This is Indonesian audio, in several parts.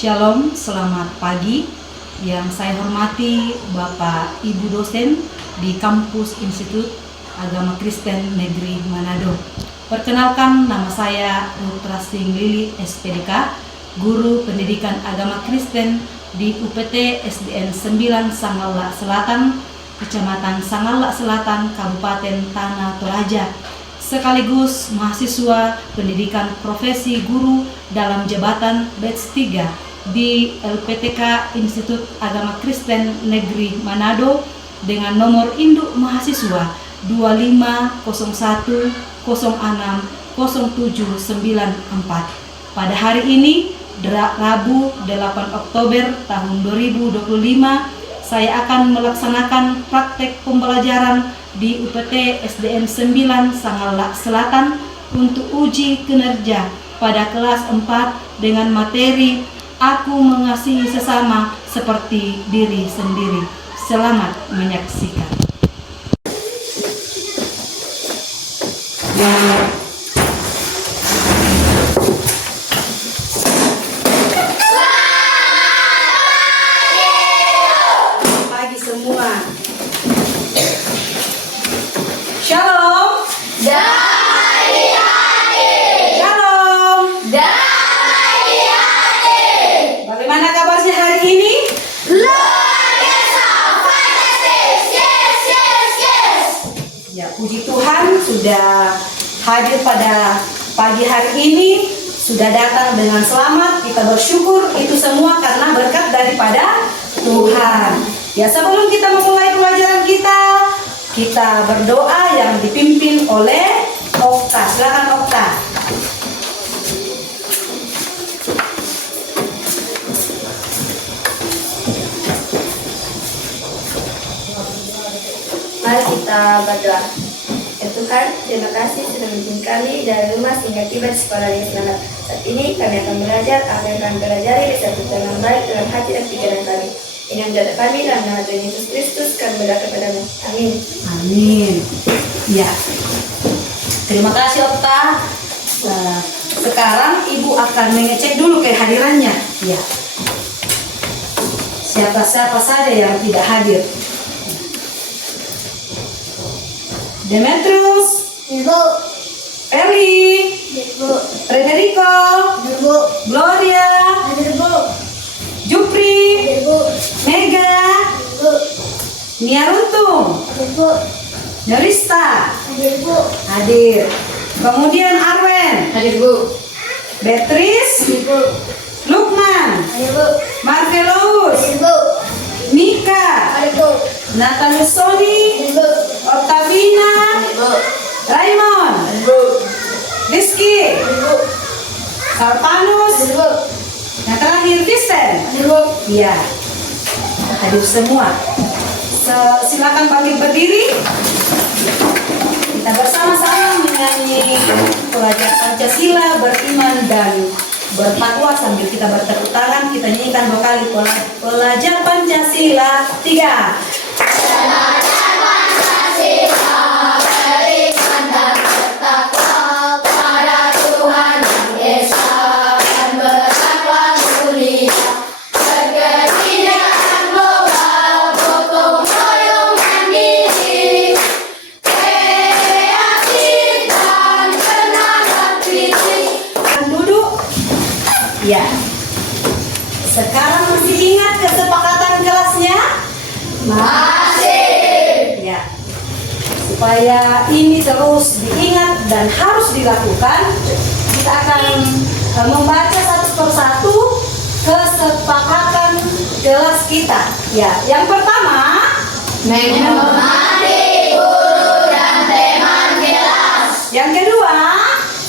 Shalom, selamat pagi. Yang saya hormati Bapak Ibu dosen di Kampus Institut Agama Kristen Negeri Manado. Perkenalkan, nama saya Rutrasing Lili SPDK, Guru Pendidikan Agama Kristen di UPT SDN 9 Sangalak Selatan, Kecamatan Sangalak Selatan, Kabupaten Tanah Toraja, sekaligus mahasiswa pendidikan profesi guru dalam jabatan batch 3 di LPTK Institut Agama Kristen Negeri Manado dengan nomor induk mahasiswa 2501060794. Pada hari ini, Rabu 8 Oktober tahun 2025, saya akan melaksanakan praktek pembelajaran di UPT SDN 9 Sangalak Selatan untuk uji kinerja pada kelas 4 dengan materi Aku Mengasihi Sesama Seperti Diri Sendiri. Selamat menyaksikan. Pagi semua. Shalom. Damai di hati. Shalom. Damai di hati. Bagaimana kabarnya hari ini? Luar biasa, fantastis. Yes, yes, yes. Ya, puji Tuhan sudah hadir pada pagi hari ini, sudah datang dengan selamat. Kita bersyukur itu semua karena berkat daripada Tuhan. Ya, sebelum kita memulai pelajaran kita berdoa yang dipimpin oleh Okta. Silakan Okta. Mari kita berdoa. Ya Tuhan, terima kasih sudah membimbing kami dari rumah sehingga tiba di sekolah yang selamat. Saat ini kami akan belajar apa yang kami pelajari bisa berjalan baik dalam hati dan pikiran kami. Ini menjadi kami dalam nama Tuhan Yesus Kristus kami berdoa kepadamu. Amin. Amin. Ya. Terima kasih Okta. Sekarang Ibu akan mengecek dulu kehadirannya. Ya. Siapa-siapa saja yang tidak hadir. Demetrius, Ibu. Eli, Ibu. Frederico, Ibu. Gloria, Ibu. Jupri, Ibu. Mega, Ibu. Nia Runtung, Ibu. Nerista, Ibu. hadir. Kemudian Arwen, Hadir Bu. Beatrice, Ibu. Lukman, Ibu. Marvelous, Ibu. Mika, Ibu. Nathan Sony, Ibu. Octavina, Ibu. Raymond, Ibu. Rizky, Ibu. Salpanus, Ibu. yang terakhir Vincent. Ibu. Ya, hadir semua. Silakan bangkit berdiri. Kita bersama-sama menyanyi pelajar Pancasila, beriman dan bertakwa sambil kita bertepuk tangan. Kita nyanyikan dua kali pelajar Pancasila 3. Pelajar Pancasila, beriman dan bertakwa pada Tuhan Yang Esa dan bertakwa mulia. Berkesinambungan moral, gotong royong mandiri, kreatif dan bernalar kritis. Duduk. Ya. Sekarang masih ingat kesepakatan kelasnya? Masih. Ya. Supaya ini terus diingat dan harus dilakukan, kita akan membaca satu persatu kesepakatan kelas kita. Ya, yang pertama, Menghormati guru dan teman kelas. yang kedua,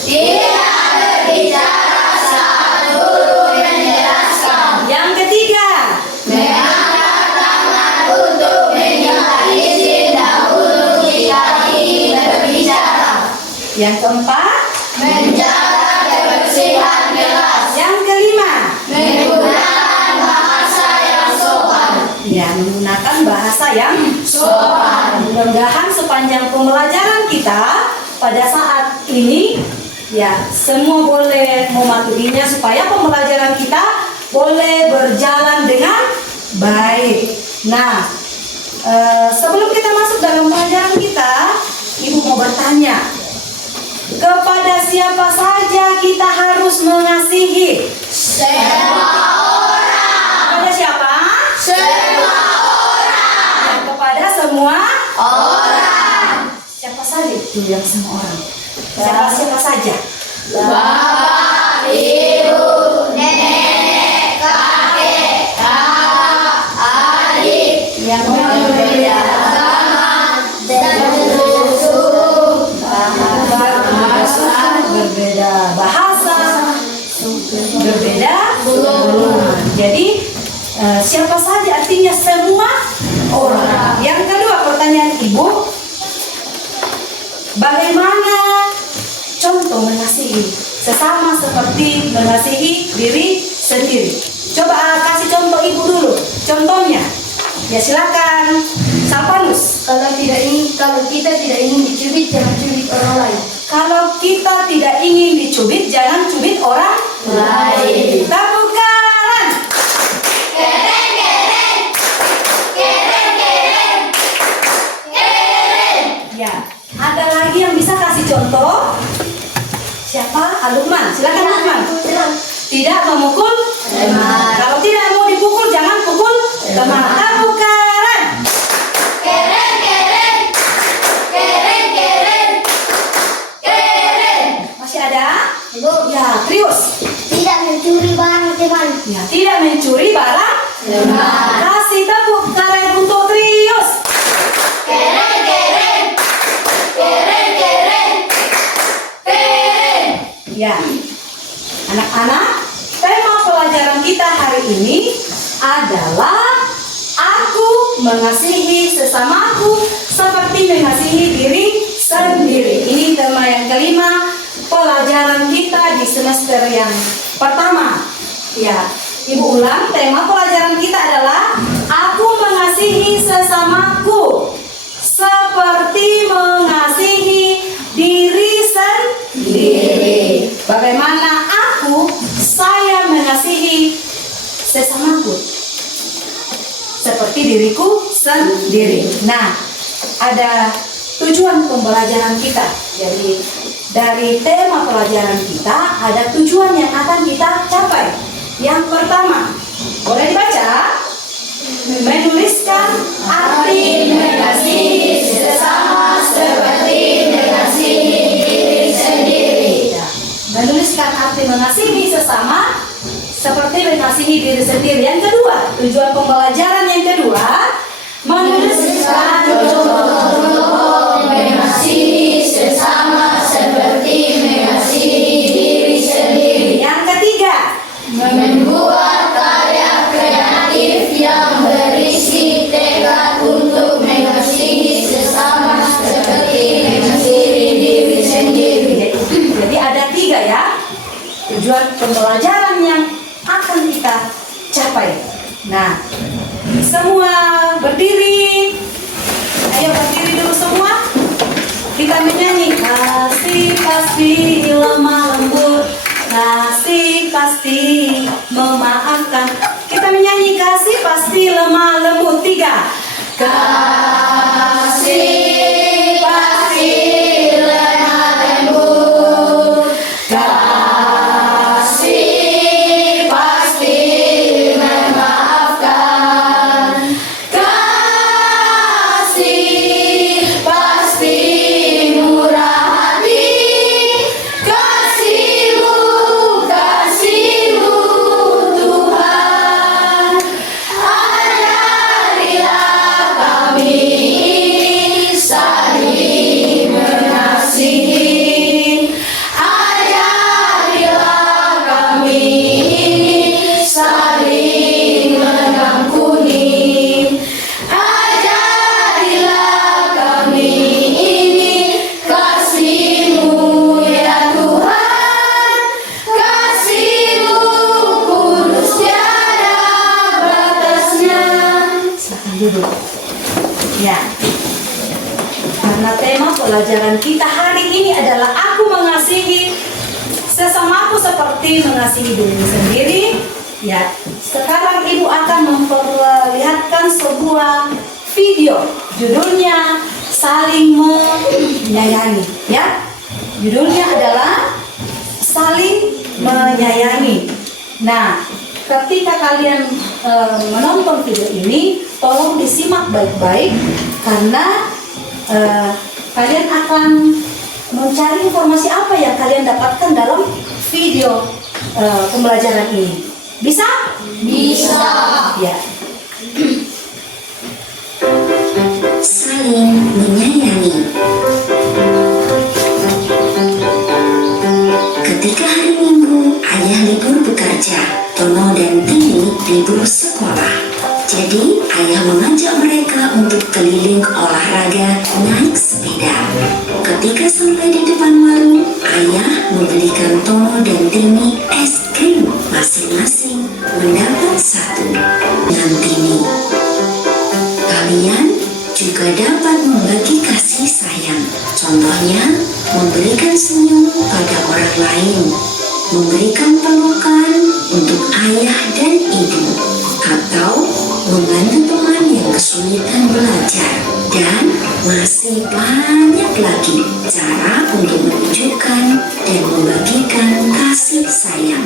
Tidak berbicara saat guru menjelaskan. yang ketiga, Mengangkat tangan untuk minta izin dahulu jika ingin berbicara. yang keempat, Menjaga kebersihan kelas. yang kelima. Menggunakan bahasa yang sopan. Ya, menggunakan bahasa yang Sopan. mudah-mudahan sepanjang pembelajaran kita pada saat ini, ya, semua boleh mematuhinya supaya pembelajaran kita boleh berjalan dengan baik. Nah, sebelum kita masuk dalam pelajaran kita, Ibu mau bertanya, kepada siapa saja kita harus mengasihi? Semua orang. Kepada siapa? Semua orang. Dan kepada semua Orang. siapa saja itu yang semua orang? Siapa saja? Bapak, ibu, nenek, kakek, kakak, adik, yang berbeda agama dan berbeda bahasa, berbeda golongan. Jadi siapa saja artinya semua orang. Yang kedua pertanyaan Ibu, bagaimana contoh mengasihi sesama seperti mengasihi diri sendiri? Coba kasih contoh Ibu dulu. Contohnya, ya silakan. Sapanus. kalau kita tidak ingin dicubit, jangan cubit orang lain. Kalau kita tidak ingin dicubit, jangan cubit orang lain. Tepuk tangan. Keren, keren, keren, keren, keren. Ya, ada lagi yang bisa kasih contoh? Siapa? Lukman. Silakan Lukman. Tidak memukul teman. Kalau tidak mau dipukul, jangan pukul teman. Tepuk tangan. Keren, keren, keren, keren, keren. Masih ada? Ibu, Ya, Trius. tidak mencuri barang teman. Ya, tidak mencuri barang Teman. Kasih tepuk tangan untuk Trius. Keren, keren, keren, keren, keren. Ya, anak-anak, tema pelajaran kita hari ini adalah aku mengasihi sesamaku seperti mengasihi diri sendiri. Ini tema yang kelima pelajaran kita di semester yang pertama. Ya, Ibu ulang, tema pelajaran kita adalah aku mengasihi sesamaku seperti mengasihi diri sendiri. Bagaimana saya mengasihi sesamaku seperti diriku sendiri. Nah, ada tujuan pembelajaran kita. Jadi dari tema pelajaran kita ada tujuan yang akan kita capai. Yang pertama, boleh dibaca? Menuliskan arti mengasihi sesama seperti mengasihi diri sendiri. Menuliskan arti mengasihi sesama seperti mengasihi diri sendiri. Yang kedua, tujuan pembelajaran yang kedua, menuliskan contoh mengasihi sesama seperti mengasihi diri sendiri. Yang ketiga, Membuat karya kreatif yang berisi tekad untuk mengasihi sesama seperti mengasihi diri sendiri. jadi ada tiga ya tujuan pembelajaran yang akan kita capai. Nah, semua berdiri. Ayo berdiri dulu semua. Kita menyanyi kasih pasti lemah lembut, kasih pasti memaafkan. Kita menyanyi kasih pasti lemah lembut. Tiga. Kasih pasti lemah lembut, kasih pasti memaafkan, kasih pasti murah hati, kasih-Mu Tuhan, ajarilah kami saling mengasihi, ajarilah kami saling mengampuni, ajarilah kami ini kasih-Mu ya Tuhan, kasih-Mu kudus tiada batasnya. Silakan duduk. Ya. Karena tema pelajaran kita hari ini adalah aku mengasihi sesama mampu seperti mengasihi diri sendiri. Ya, sekarang ibu akan memperlihatkan sebuah video, judulnya Saling Menyayangi. Ya, judulnya adalah Saling Menyayangi. Nah, ketika kalian menonton video ini, tolong disimak baik-baik karena kalian akan mencari informasi apa yang kalian dapatkan dalam video pembelajaran ini. Bisa? Bisa. Ya. Saling menyayangi. Ketika hari Minggu, ayah libur bekerja, Tono dan Tini libur sekolah. Jadi, ayah mengajak mereka untuk keliling olahraga naik sepeda. Ketika sampai di depan warung, ayah membelikan Tono dan Tini es krim. Masing-masing mendapat satu. Dan Tini, kalian juga dapat membagi kasih sayang. Contohnya, memberikan senyum pada orang lain, memberikan pelukan untuk ayah dan ibu, atau membantu teman yang kesulitan belajar. Dan masih banyak lagi cara untuk menunjukkan dan membagikan kasih sayang.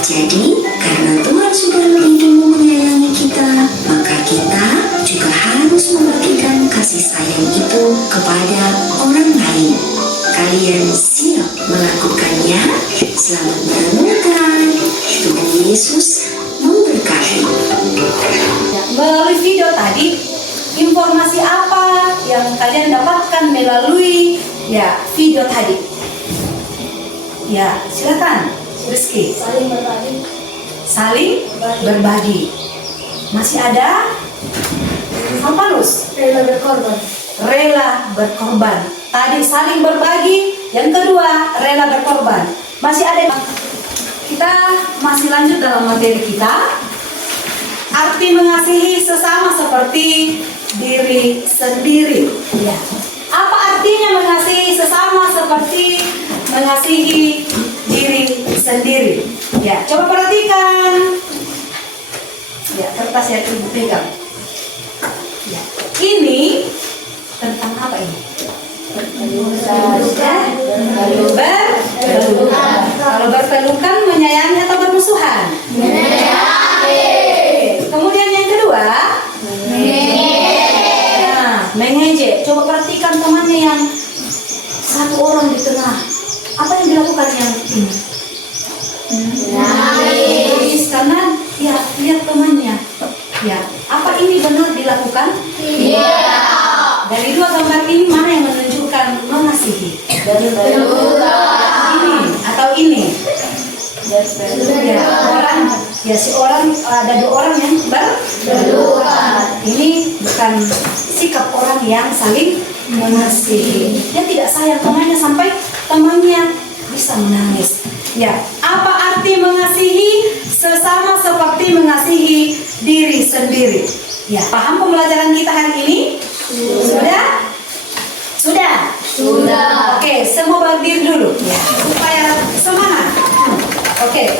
Jadi, karena Tuhan sudah lebih dulu menyayangi kita, maka kita juga harus membagikan kasih sayang itu kepada orang lain. Kalian siap melakukannya? Selamat merenungkan. Tuhan Yesus memberkati. Melalui video tadi, informasi apa yang kalian dapatkan melalui video tadi? Ya, silakan, Rizky. Saling berbagi. Saling berbagi. Masih ada? Alpanus? Rela berkorban. Rela berkorban. Tadi saling berbagi, yang kedua rela berkorban. Masih ada? Kita masih lanjut dalam materi kita. Arti mengasihi sesama seperti diri sendiri. Ya. Apa artinya mengasihi sesama seperti mengasihi diri sendiri? Ya, coba perhatikan. Ya, kertas yang ibu pegang. Ya. Ini tentang apa ini? Berpelukan. Kalau berpelukan menyayangi atau bermusuhan? Menyayangi. Kemudian yang kedua, mengejek. Coba perhatikan temannya yang satu orang di tengah. Apa yang dilakukan yang ini? Nangis. Karena ya lihat temannya. Ya, apa ini benar dilakukan? Tidak. Dari dua gambar ini mana yang menunjukkan mengasihi? Ini atau ini? Ya, ada dua orang yang berpelukan. Ini bukan sikap orang yang saling mengasihi. Dia tidak sayang temannya sampai temannya bisa menangis. Ya, apa arti mengasihi sesama seperti mengasihi diri sendiri? Ya, paham pembelajaran kita hari ini? Sudah? Sudah? Sudah. Oke, semua berdiri dulu ya, supaya semangat. Oke.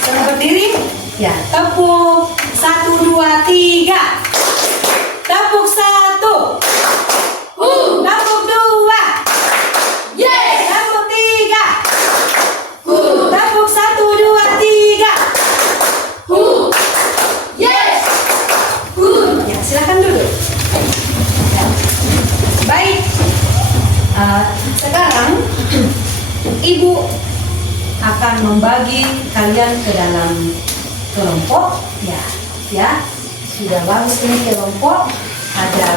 Semua berdiri. Ya, tepuk 1, 2, 3. Tepuk 1. Tepuk 2. Tepuk 3. Tepuk 1, 2, 3. Ya, silakan duduk. Ya. Baik. Sekarang Ibu akan membagi kalian ke dalam kelompok. Ya, sudah bagus ini kelompok. Ada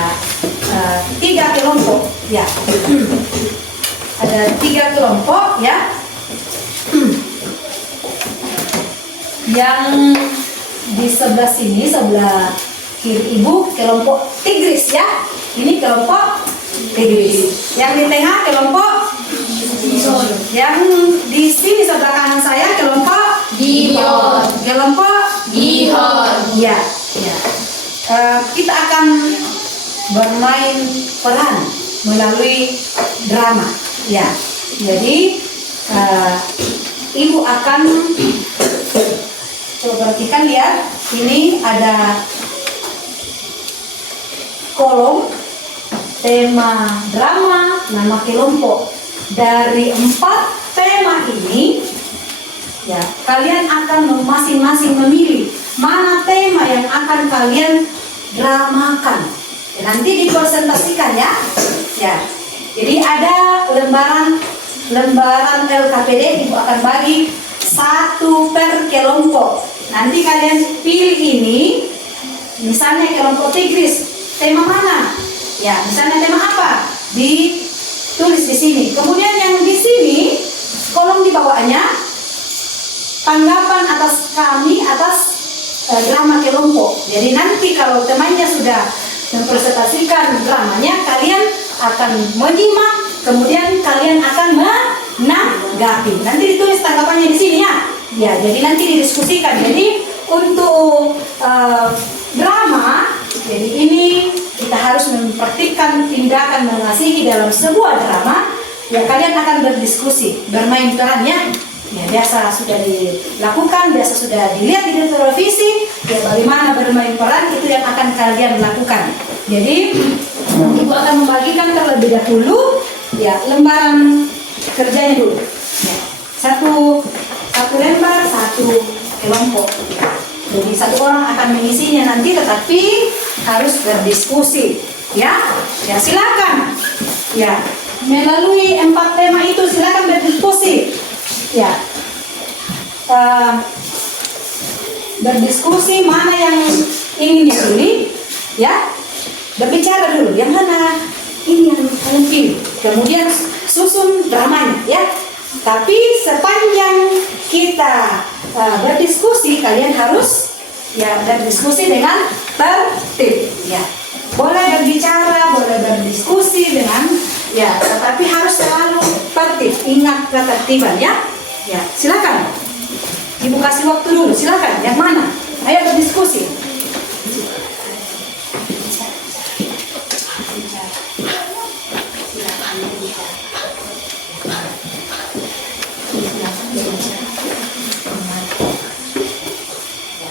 3 kelompok. Ya, ada 3 kelompok. Ya, yang di sebelah sini, sebelah kiri Ibu, kelompok Tigris ya. Ini kelompok Tigris. Yang di tengah kelompok Gihon. Yang di sini sebelah kanan saya kelompok Gihon. Kelompok Gihon. Ya. Kita akan bermain peran melalui drama. Ya. Jadi Ibu akan coba perhatikan, lihat ini ada kolom tema drama, nama kelompok. Dari 4 tema ini, ya kalian akan masing-masing memilih mana tema yang akan kalian dramakan. Ya, nanti dipresentasikan ya. Ya. Jadi ada lembaran LKPD, Ibu akan bagi 1 per kelompok. Nanti kalian pilih ini, misalnya kelompok Tigris, tema mana? Ya, misalnya tema apa? Ditulis di sini. Kemudian yang di sini, kolom di bawahnya, tanggapan atas kami atas drama kelompok. Jadi nanti kalau temannya sudah mempresentasikan dramanya, kalian akan menyimak, kemudian kalian akan menanggapi. Nanti ditulis tanggapannya di sini ya. Ya, jadi nanti didiskusikan. Jadi untuk drama, jadi ini kita harus memperhatikan tindakan mengasihi dalam sebuah drama. Ya, kalian akan berdiskusi, bermain peran ya. Ya, biasa sudah dilakukan, biasa sudah dilihat di televisi. Ya, bagaimana bermain peran itu yang akan kalian lakukan. Jadi Ibu akan membagikan terlebih dahulu ya lembaran kerjanya dulu. Ya, satu lembar, 1 kelompok. Jadi 1 orang akan mengisinya nanti, tetapi harus berdiskusi. Ya, ya silakan. Ya, melalui 4 tema itu silakan berdiskusi. Ya, berdiskusi mana yang ingin dipilih. Ya, berbicara dulu yang mana ini yang kalian pilih. Kemudian susun dramanya. Ya. Tapi sepanjang kita berdiskusi, kalian harus ya berdiskusi dengan tertib. Ya, boleh berbicara, boleh berdiskusi dengan ya, tetapi harus selalu tertib. Ingat ketertiban ya. Ya, silakan. Ibu kasih waktu dulu. Silakan. Yang mana? Ayo berdiskusi.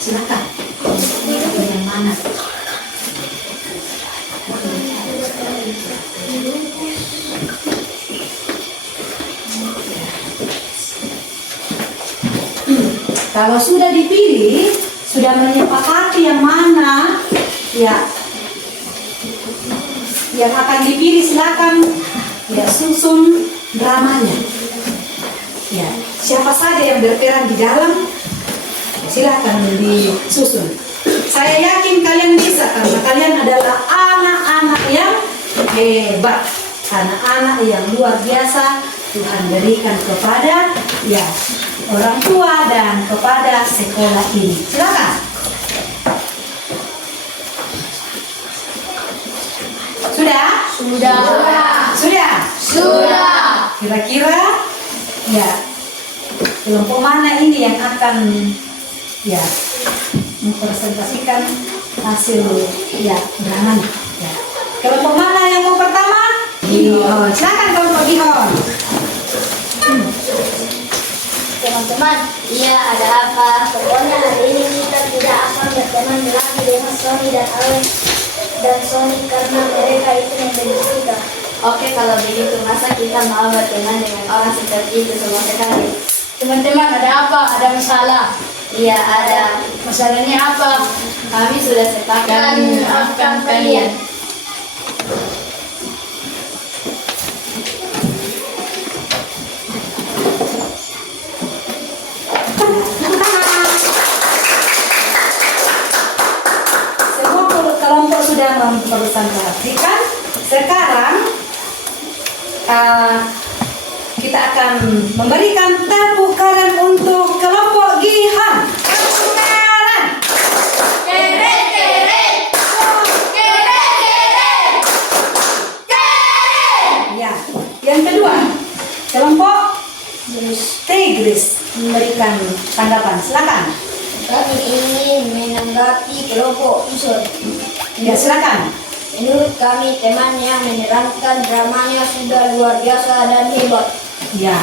Silakan. Yang mana? Kalau sudah dipilih, sudah menyepakati yang mana ya yang akan dipilih, silakan ya susun dramanya. Ya, siapa saja yang berperan di dalam, silakan disusun. Saya yakin kalian bisa karena kalian adalah anak-anak yang hebat, anak-anak yang luar biasa Tuhan berikan kepada ya orang tua dan kepada sekolah ini. Silakan. Sudah? Sudah. Sudah? Sudah. Kira-kira ya kelompok mana ini yang akan ya mempresentasikan hasil ya dramanya? Ya. Kelompok mana yang mau pertama? Gihon. Silakan kelompok Gihon. Teman-teman, iya ada apa? Pokoknya hari ini kita tidak akan berteman lagi dengan Sony dan Alex dan Sony karena mereka itu membenci kita. Oke, kalau begitu masa kita mau berteman dengan orang seperti itu sama sekali? Teman-teman, ada apa? Ada masalah? Iya, ada. Masalahnya apa? Kami sudah sepakat memaafkan kalian. Semua kelompok sudah mempresentasikan. Sekarang kita akan memberikan tepuk tangan untuk kelompok Gihon. Tepuk tangan. Ya, yang kedua kelompok Tigris memberikan tanggapan. Silakan. Kami ingin menanggapi kelompok Unsur. Ya, silakan. Menurut kami teman yang menyeramkan, dramanya sudah luar biasa dan hebat. Ya.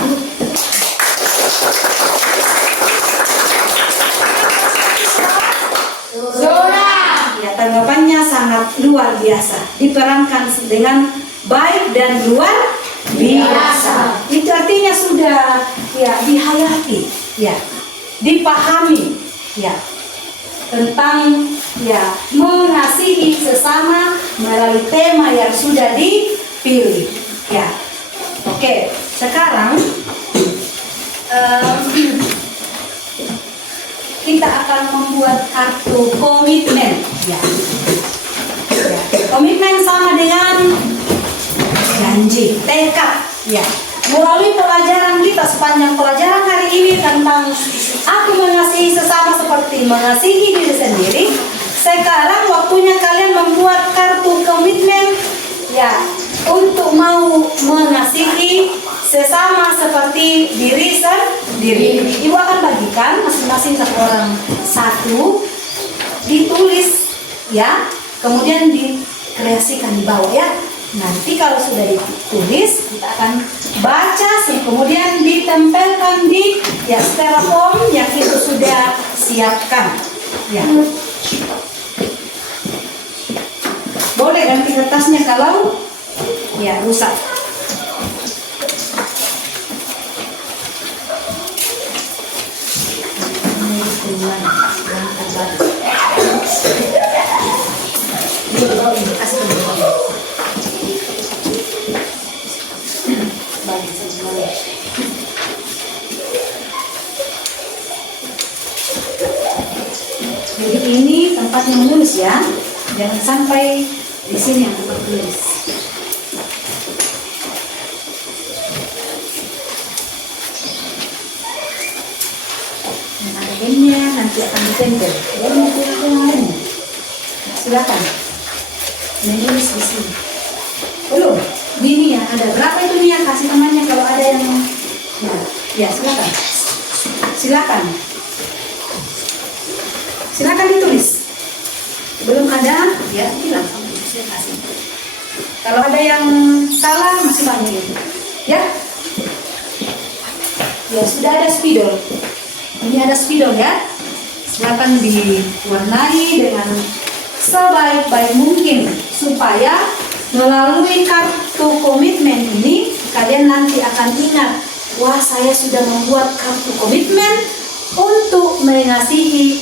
Ya, tanggapannya sangat luar biasa. Diperankan dengan baik dan luar biasa. Itu artinya sudah ya dihayati, ya, dipahami, ya, tentang ya mengasihi sesama melalui tema yang sudah dipilih. Ya, oke. Sekarang kita akan membuat kartu komitmen. Ya. Komitmen sama dengan janji, tekad. Ya. Melalui pelajaran kita sepanjang pelajaran hari ini tentang aku mengasihi sesama seperti mengasihi diri sendiri. Sekarang waktunya kalian membuat kartu komitmen, ya, untuk mau mengasihi sesama seperti diri sendiri. Ibu akan bagikan masing-masing satu orang satu, ditulis, ya, kemudian dikreasikan di bawah, ya. Nanti kalau sudah ditulis kita akan baca, kemudian ditempelkan di ya styrofoam yang itu sudah siapkan, ya. Boleh ganti kertasnya kalau ya rusak. Jadi ini tempatnya menulis, ya, jangan sampai di sini yang tertulis. Yang ada pennya nanti akan ditempel. Jadi itu yang lainnya. Nah, silakan menulis di sini. Belum? Ini ya, ada berapa itu nih, ya, kasih temannya kalau ada yang ya silakan. Silakan ditulis. Belum ada, ya bilang sama ibu saya kasih. Kalau ada yang salah masih banyak itu, ya. Ya sudah ada spidol. Ini ada spidol, ya. Silakan diwarnai dengan sebaik-baik mungkin supaya melalui kartu komitmen ini kalian nanti akan ingat, wah, saya sudah membuat kartu komitmen untuk mengasihi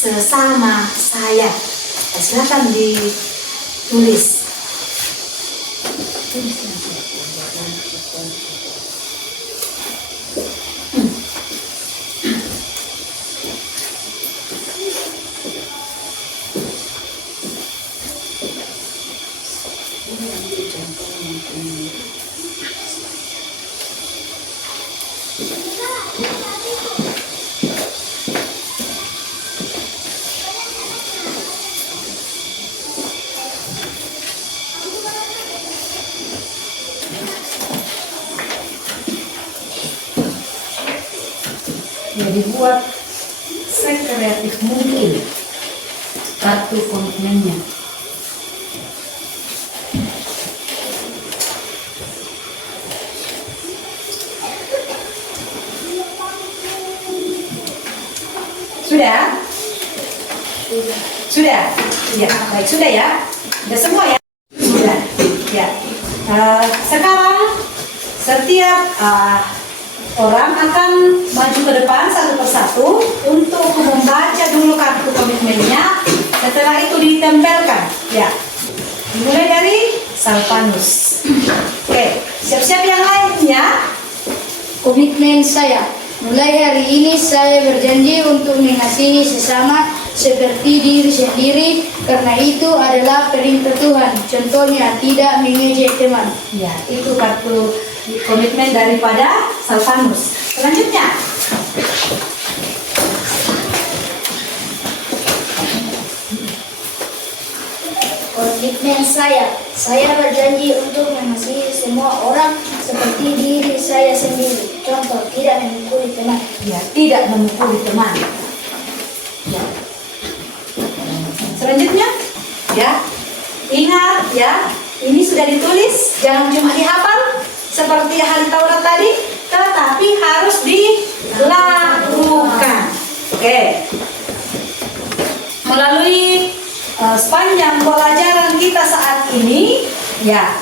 sesama saya. Nah, silakan ditulis. Ya, dibuat sekreatif mungkin kartu komitmennya. Sudah? Sudah? Ya, baik, sudah, ya. Sudah semua, ya? Sudah. Ya. Sekarang setiap orang akan maju ke depan satu persatu untuk membaca dulu kartu komitmennya. Setelah itu ditempelkan, ya. Dimulai dari Salvanus. Oke, siap-siap yang lainnya. Komitmen saya. Mulai hari ini saya berjanji untuk mengasihi sesama seperti diri sendiri, karena itu adalah perintah Tuhan. Contohnya tidak mengejek teman. Ya, itu kartu komitmen daripada Salvanus. Selanjutnya, Komitmen saya berjanji untuk mengasihi semua orang seperti diri saya sendiri. Contoh, tidak memukuli teman. ya, tidak memukuli teman. Ya. Selanjutnya, ya, ingat, ya, ini sudah ditulis, jangan cuma dihafal seperti hari Taurat tadi, tapi harus dilakukan. Oke. Melalui sepanjang pelajaran kita saat ini, ya,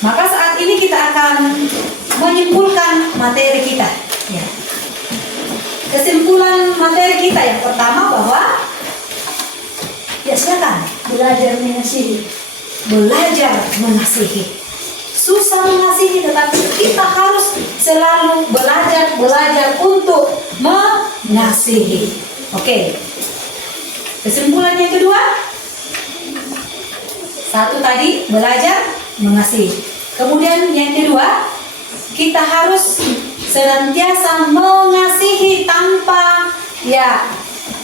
maka saat ini kita akan menyimpulkan materi kita. Ya. Kesimpulan materi kita yang pertama bahwa, ya silakan, Belajar mengasihi. belajar mengasihi. Susah mengasihi, tetapi kita harus selalu belajar untuk mengasihi. Oke. Kesimpulan yang kedua, satu tadi belajar mengasihi. Kemudian yang kedua, kita harus senantiasa mengasihi tanpa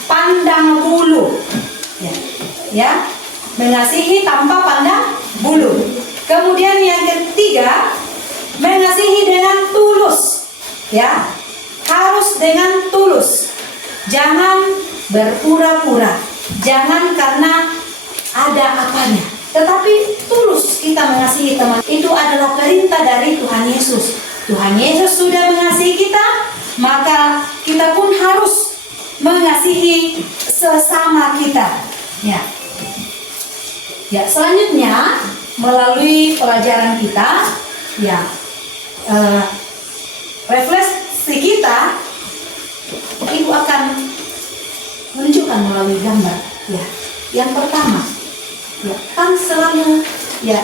pandang bulu. Ya, mengasihi tanpa pandang bulu. Kemudian yang ketiga, mengasihi dengan tulus. Ya, harus dengan tulus. Jangan berpura-pura. Jangan karena ada apanya. Tetapi tulus kita mengasihi teman. Itu adalah perintah dari Tuhan Yesus. Tuhan Yesus sudah mengasihi kita, maka kita pun harus mengasihi sesama kita. Ya, selanjutnya melalui pelajaran kita, refleksi kita, Ibu akan menunjukkan melalui gambar. Ya, yang pertama, kan selalu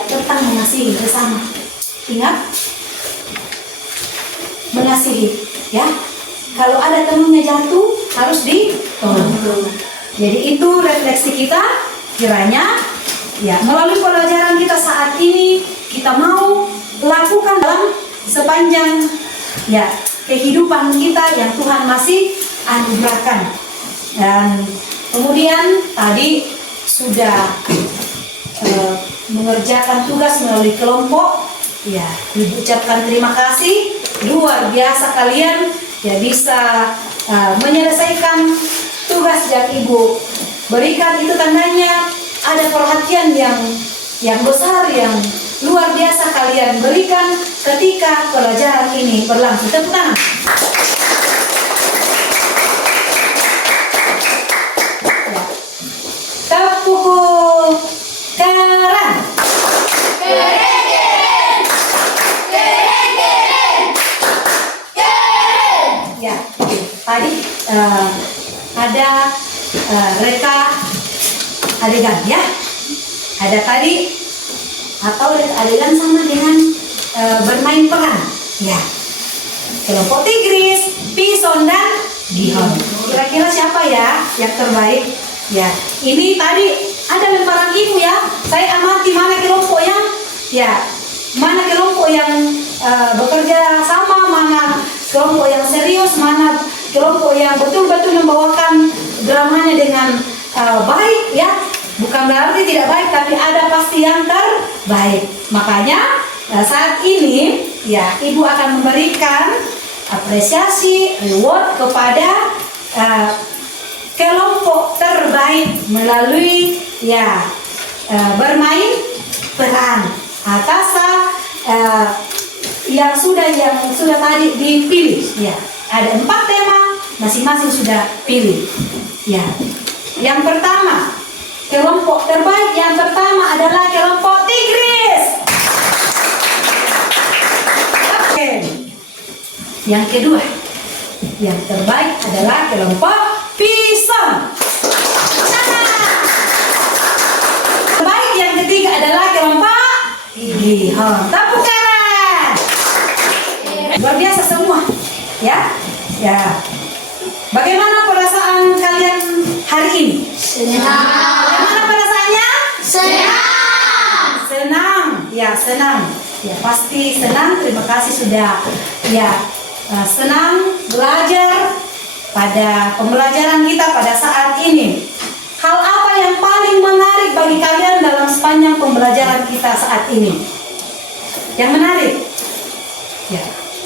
tentang mengasihi sesama. Ingat, mengasihi. Ya, kalau ada temannya jatuh harus ditolong. Jadi itu refleksi kita. Kiranya melalui pelajaran kita saat ini kita mau lakukan dalam sepanjang kehidupan kita yang Tuhan masih anugerahkan. Dan kemudian tadi sudah mengerjakan tugas melalui kelompok. Ibu ucapkan terima kasih, luar biasa kalian bisa menyelesaikan tugas yang Ibu berikan. Itu tandanya ada perhatian yang besar, yang luar biasa kalian berikan ketika pelajaran ini berlangsung. Tepuk tangan. Tepuk tangan. Ya, tadi ada reka adegan ya. Ada tadi atau adegan sama dengan bermain peran ya. Kelompok Tigris, Pison dan Gihon. Kira-kira siapa ya yang terbaik? Ya, ini tadi ada lemparan Ibu ya. Saya amati mana kelompok yang mana kelompok yang bekerja sama, mana kelompok yang serius, mana kelompok yang betul-betul membawakan dramanya dengan baik ya. Bukan berarti tidak baik, tapi ada pasti yang terbaik. Makanya saat ini Ibu akan memberikan apresiasi, reward kepada kelompok terbaik melalui bermain peran atas yang sudah tadi dipilih. Ada 4 tema, masing-masing sudah pilih. Yang pertama, kelompok terbaik yang pertama adalah kelompok Tigris. Oke. Yang kedua, yang terbaik adalah kelompok Pison. Terbaik yang ketiga adalah kelompok Gihon. Tepuk tangan. Luar biasa semua, ya. Bagaimana perasaan kalian hari ini? Senang. Bagaimana perasaannya? Senang. Senang. Pasti senang. Terima kasih sudah senang belajar pada pembelajaran kita pada saat ini. Hal apa yang paling menarik bagi kalian dalam sepanjang pembelajaran kita saat ini? Yang menarik?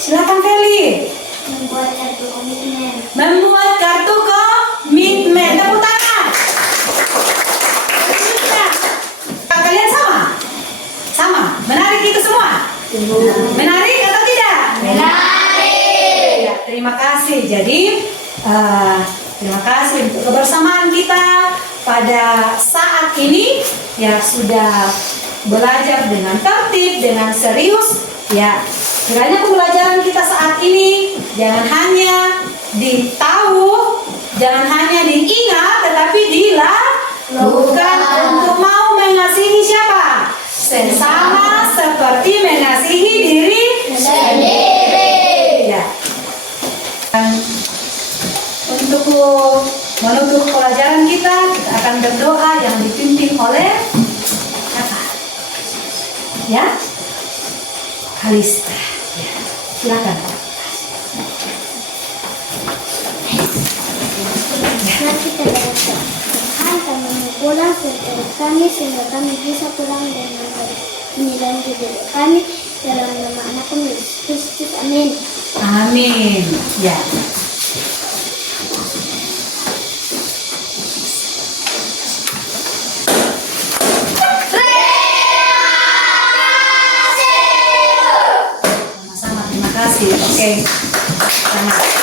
Silakan Feli. Membuat kartu komitmen. Membuat kartu komitmen. Tepuk tangan. Kalian sama? Menarik itu semua? Menarik atau tidak? Menarik. Terima kasih untuk kebersamaan kita pada saat ini. Ya, sudah belajar dengan tertib, dengan serius. Ya, kiranya pembelajaran kita saat ini jangan hanya ditahu, jangan hanya diingat, tetapi dilakukan untuk mau mengasihi siapa? Sesama seperti mengasihi diri sendiri. Ya. Dan untuk menutup pelajaran kita akan berdoa yang dipimpin oleh kakak. Ya, Kalista. Ya, silakan. Mari kita berdoa. Tuhan, kami mau pulang sertai kami sehingga kami bisa pulang dengan baik. Inilah hidup kami dalam nama Anakmu Yesus Kristus. Amin. Amin. Ya. Sama-sama, terima kasih. Oke. Sama.